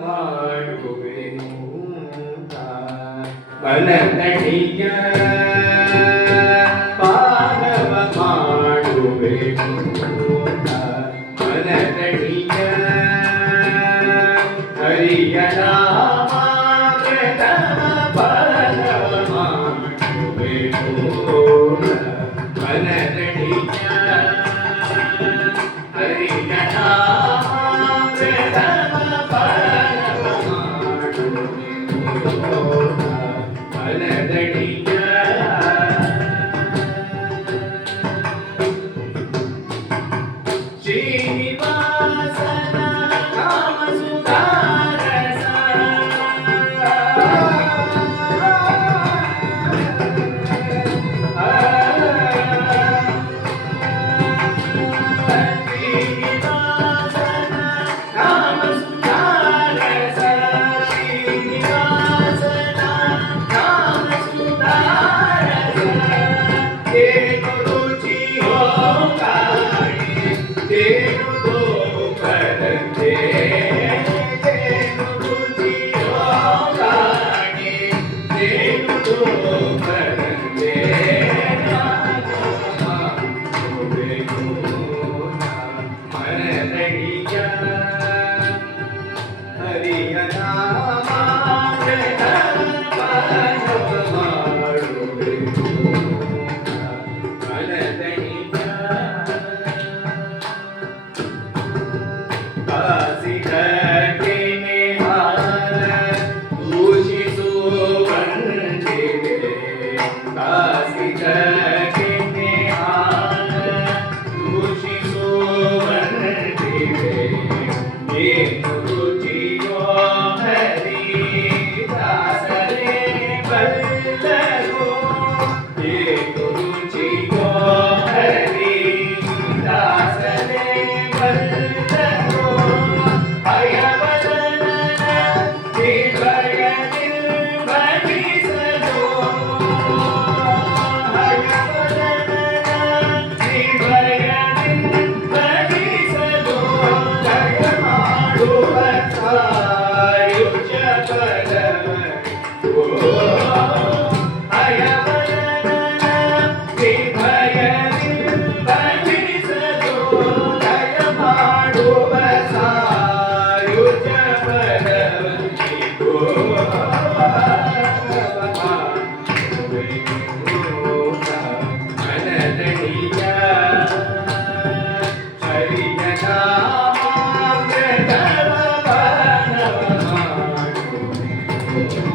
ಮಾಡುವೆನು ಮನದಡಿಯ ಪಾದವ ಮಾಡುವೆನು ಮನದಡಿಯ ಹರಿಯ ನಾಮಾಮೃತವ ಪಾದವ ಮಾಡುವೆನು ಮನದಡಿಯ ಹರಿಯ ನಾಮಾಮೃತವ ಪಾದವ ಮಾಡುವೆನು ಮನದಡಿಯ ಶ್ರೀನಿವಾಸನ ಕಾಮಸುಧಾರಸ ಶ್ರೀನಿವಾಸನ ಕಾಮಸುಧಾರಸ ಶ್ರೀನಿವಾಸನ ಕಾಮಸುಧಾರಸ ಏನು ರುಚಿಯೋ ಕಾಣೆ ಏನು ಬರದೆ ಏನು ರುಚಿಯೋ ಕಾಣೆ ಏನು ಬರದೆ ಮನದಡಿಯ ಹರಿಯ ನಾಮಾಮೃತವ ಮಾಡುವೆನು ಮನದಡಿಯ ಕಾಸಿದಕ್ಕೆ ಹಾರ ದೂಷಿಸುವಂತಿದೆ ಕಾಸಿದಕ್ಕೆ ಹಾರ ದೂಷಿಸುವಂತಿದೆ ಏನು ರುಚಿಯೋ ಹರಿ ದಾಸರೇ ಬಲ್ಲರು ಏನು ರುಚಿಯೋ ಹರಿ ದಾಸರೇ ಬಲ್ಲರು ಭಯವದನ ನಿರ್ಭಯದಿಂದ ಭಜಿಸಲು ಭಯವದನ ನಿರ್ಭಯದಿಂದ ಭಜಿಸಲು ಜಯ ಮಾಡುವ ಸಾಯುಜ ಪದವೋ ಭಯವದನ ನಿರ್ಭಯದಿಂದ ಭಜಿಸಲು ಜಯ ಮಾಡುವ ಸಾಯುಜ ಪದವೋ ಮನದಡಿಯ ಹರಿಯ ನಾಮಾಮೃತವ ಪಾನವ ಮಾಡುವೆನು